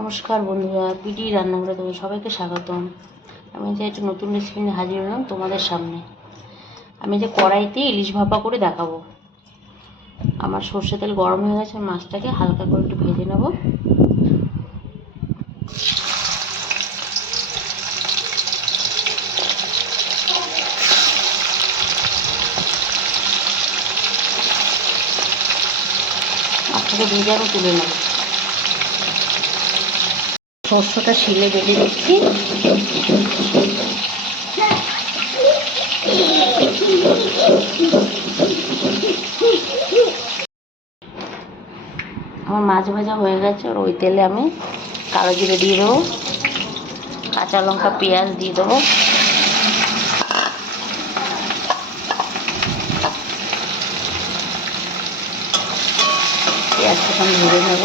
নমস্কার বন্ধুরা, পিডি রান্নাঘরে তোমাদের সবাইকে স্বাগতম। আমি যে একটা নতুন রেসিপি নিয়ে হাজির হলাম তোমাদের সামনে। আমি যে কড়াইতে ইলিশ ভাপা করে দেখাবো। আমার সর্ষে তেল গরম হয়ে গেছে, মাছটাকে হালকা করে একটু ভেজে নেব। মাছটাকে ভেজে আমি তুলে নেব। সর্ষেটা শিলে বেটে দিচ্ছি। আমার মাছ ভাজা হয়ে গেছে, আর ওই তেলে আমি কালো জিরে দিয়ে দেবো, কাঁচা লঙ্কা পেঁয়াজ দিয়ে দেবো, পেঁয়াজটা আমি ভেজে নেব।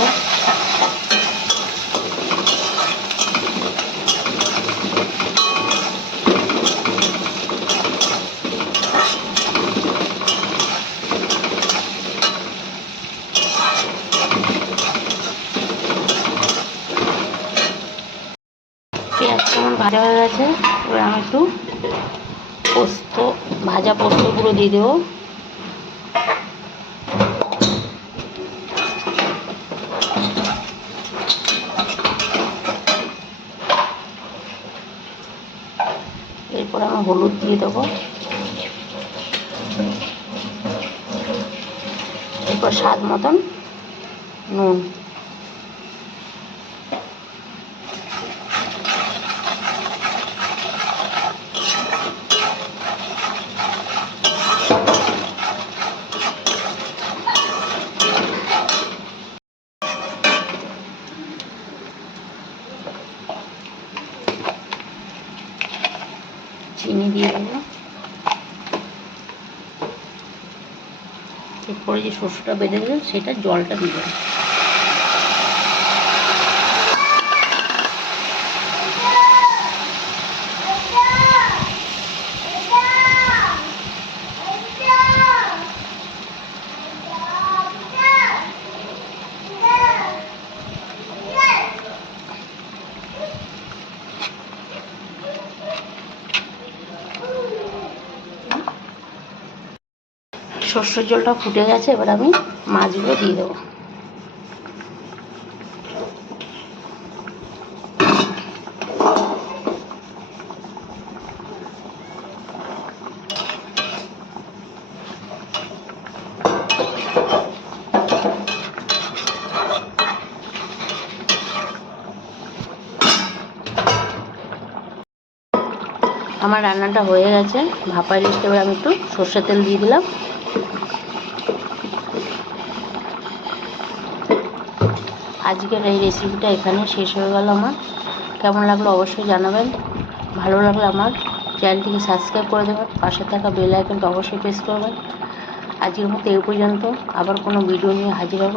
পেঁয়াজটা আমার ভাজা হয়ে গেছে, এবার আমি একটু ভাজা পোস্ত গুঁড়ো দিয়ে দেবো। এরপর আমি হলুদ দিয়ে দেবো, এরপর স্বাদ মতন নুন। চিনি দিয়ে দেবো। এরপরে যে সর্ষেটা বেঁধে দেবো সেটা জলটা দিয়ে দেবো। সর্ষের জলটা ফুটে গেছে, এবার আমি মাছগুলো দিয়ে দেবো। আমার রান্নাটা হয়ে গেছে, ভাপা ইলিশটা এবার আমি একটু সর্ষের তেল দিয়ে দিলাম। আজকের এই রেসিপিটা এখানে শেষ হয়ে গেল। আমার কেমন লাগলো অবশ্যই জানাবেন। ভালো লাগলে আমার চ্যানেলটিকে সাবস্ক্রাইব করে দেবেন, পাশে থাকা বেল আইকনটা অবশ্যই প্রেস করবেন। আজকের মতো এই পর্যন্ত, আবার কোনো ভিডিও নিয়ে হাজির হব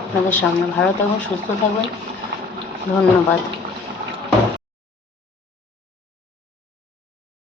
আপনাদের সামনে। ভালো থাকবেন, সুস্থ থাকবেন, ধন্যবাদ।